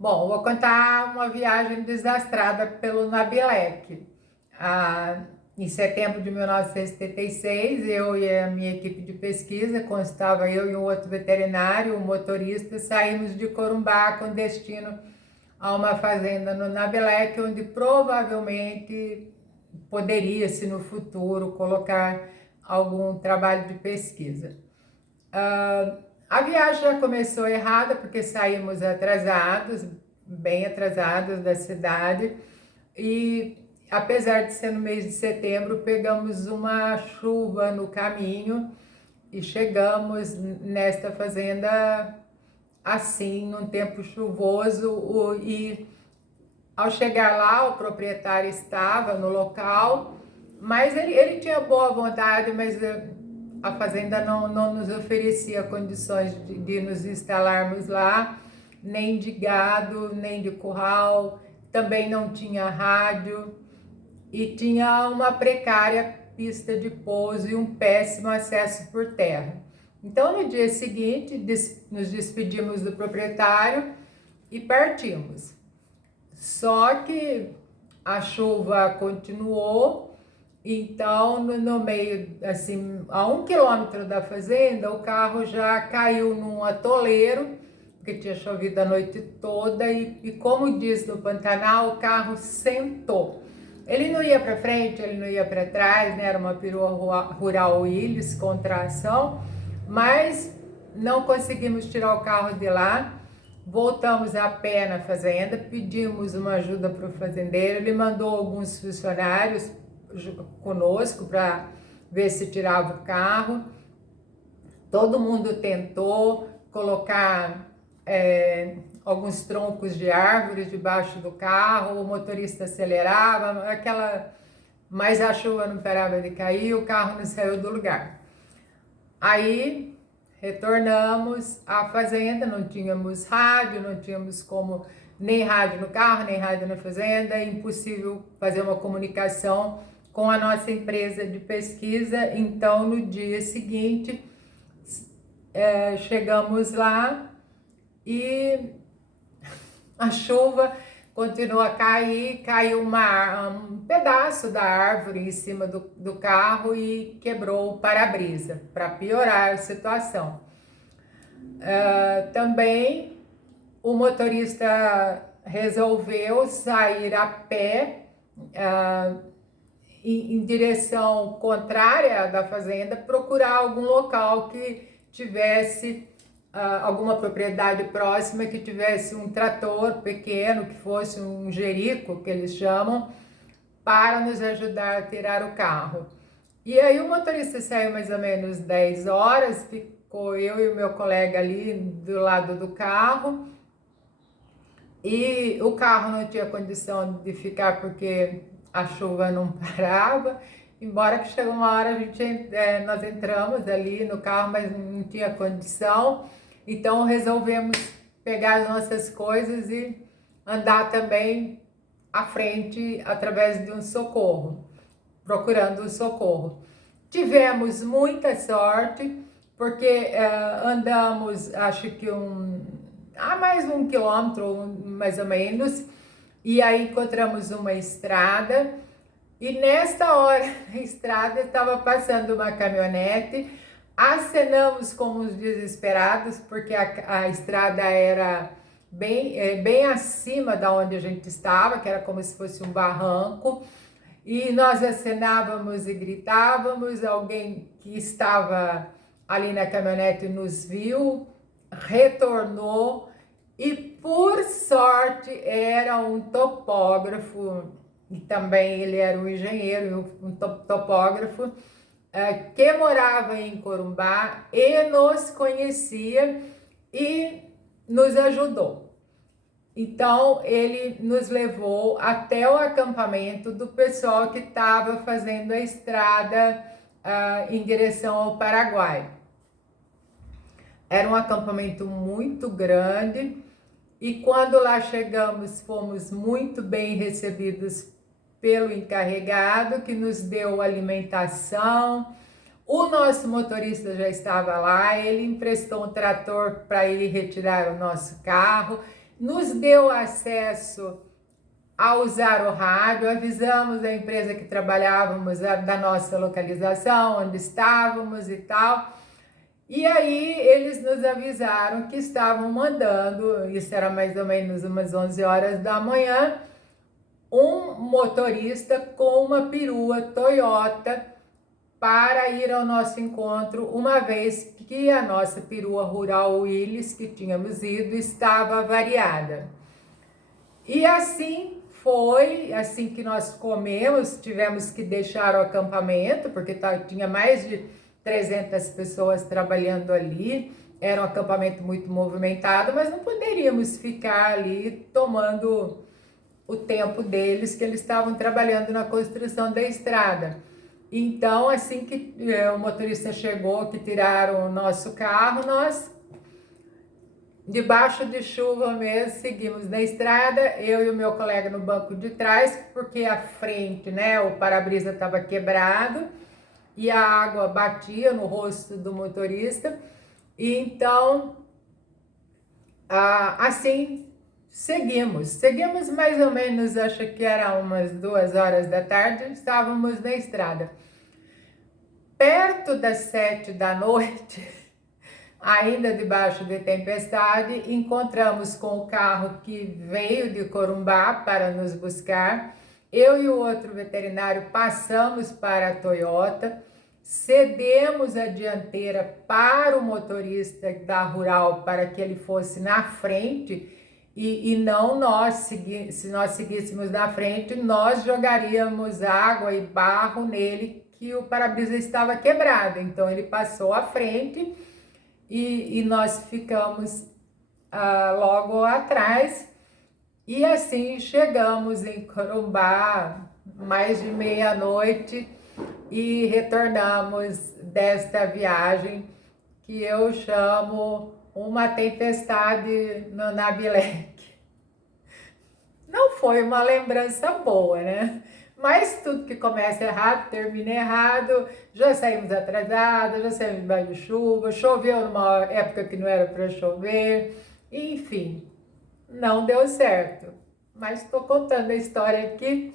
Bom, vou contar uma viagem desastrada pelo Nabilec. Em setembro de 1976, eu e a minha equipe de pesquisa, constava eu e um outro veterinário, um motorista, saímos de Corumbá com destino a uma fazenda no Nabilec, onde provavelmente poderia-se no futuro colocar algum trabalho de pesquisa. A viagem já começou errada porque saímos atrasados, bem atrasados da cidade, e apesar de ser no mês de setembro, pegamos uma chuva no caminho e chegamos nesta fazenda assim, num tempo chuvoso, e ao chegar lá, o proprietário estava no local, mas ele tinha boa vontade, mas a fazenda não nos oferecia condições de nos instalarmos lá, nem de gado, nem de curral, também não tinha rádio e tinha uma precária pista de pouso e um péssimo acesso por terra. Então, no dia seguinte, nos despedimos do proprietário e partimos. Só que a chuva continuou, então no meio, assim, a 1 quilômetro da fazenda, o carro já caiu num atoleiro, porque tinha chovido a noite toda, e como diz no Pantanal, o carro sentou. Ele não ia para frente, ele não ia para trás, né? Era uma perua rural Willys com tração, mas não conseguimos tirar o carro de lá. Voltamos a pé na fazenda, pedimos uma ajuda para o fazendeiro, ele mandou alguns funcionários conosco para ver se tirava o carro. Todo mundo tentou colocar alguns troncos de árvores debaixo do carro, o motorista acelerava, mas a chuva não parava de cair, o carro não saiu do lugar. Aí retornamos à fazenda, não tínhamos rádio, não tínhamos como, nem rádio no carro, nem rádio na fazenda, impossível fazer uma comunicação com a nossa empresa de pesquisa. Então, no dia seguinte, chegamos lá e a chuva continuou a cair, caiu um pedaço da árvore em cima do carro e quebrou o para-brisa, para piorar a situação. Também o motorista resolveu sair a pé em direção contrária da fazenda, procurar algum local que tivesse alguma propriedade próxima, que tivesse um trator pequeno, que fosse um jerico, que eles chamam, para nos ajudar a tirar o carro. E aí o motorista saiu mais ou menos 10 horas, ficou eu e o meu colega ali do lado do carro, e o carro não tinha condição de ficar porque a chuva não parava, embora que chegou uma hora nós entramos ali no carro, mas não tinha condição, então resolvemos pegar as nossas coisas e andar também à frente através de um socorro, procurando um socorro. Tivemos muita sorte, porque andamos, acho que mais 1 quilômetro, mais ou menos, e aí encontramos uma estrada, e nesta hora a estrada estava passando uma caminhonete, acenamos como os desesperados, porque a estrada era bem acima da onde a gente estava, que era como se fosse um barranco, e nós acenávamos e gritávamos. Alguém que estava ali na caminhonete nos viu, retornou, e por sorte era um topógrafo, e também ele era um engenheiro, um topógrafo, que morava em Corumbá e nos conhecia e nos ajudou. Então ele nos levou até o acampamento do pessoal que estava fazendo a estrada em direção ao Paraguai. Era um acampamento muito grande, e quando lá chegamos fomos muito bem recebidos pelo encarregado, que nos deu alimentação. O nosso motorista já estava lá, ele emprestou um trator para ele retirar o nosso carro, nos deu acesso a usar o rádio, avisamos a empresa que trabalhávamos da nossa localização, onde estávamos e tal. E aí eles nos avisaram que estavam mandando, isso era mais ou menos umas 11 horas da manhã, um motorista com uma perua Toyota para ir ao nosso encontro, uma vez que a nossa perua rural Willys, que tínhamos ido, estava avariada. E assim foi, assim que nós comemos, tivemos que deixar o acampamento, porque tinha mais de 300 pessoas trabalhando ali, era um acampamento muito movimentado, mas não poderíamos ficar ali tomando o tempo deles, que eles estavam trabalhando na construção da estrada. Então, assim que o motorista chegou, que tiraram o nosso carro, nós, debaixo de chuva mesmo, seguimos na estrada, eu e o meu colega no banco de trás, porque a frente, né, o para-brisa estava quebrado e a água batia no rosto do motorista. E então, assim, seguimos mais ou menos, acho que era umas 2 horas da tarde, estávamos na estrada. Perto das 7 da noite, ainda debaixo de tempestade, encontramos com o carro que veio de Corumbá para nos buscar. Eu e o outro veterinário passamos para a Toyota, cedemos a dianteira para o motorista da rural para que ele fosse na frente e não nós, se nós seguíssemos na frente, nós jogaríamos água e barro nele, que o para-brisa estava quebrado. Então ele passou à frente e nós ficamos logo atrás. E assim chegamos em Corumbá mais de meia-noite e retornamos desta viagem que eu chamo uma tempestade no Nabilec. Não foi uma lembrança boa, né? Mas tudo que começa errado, termina errado. Já saímos atrasados, já saímos debaixo de chuva, choveu numa época que não era para chover, enfim, não deu certo. Mas estou contando a história aqui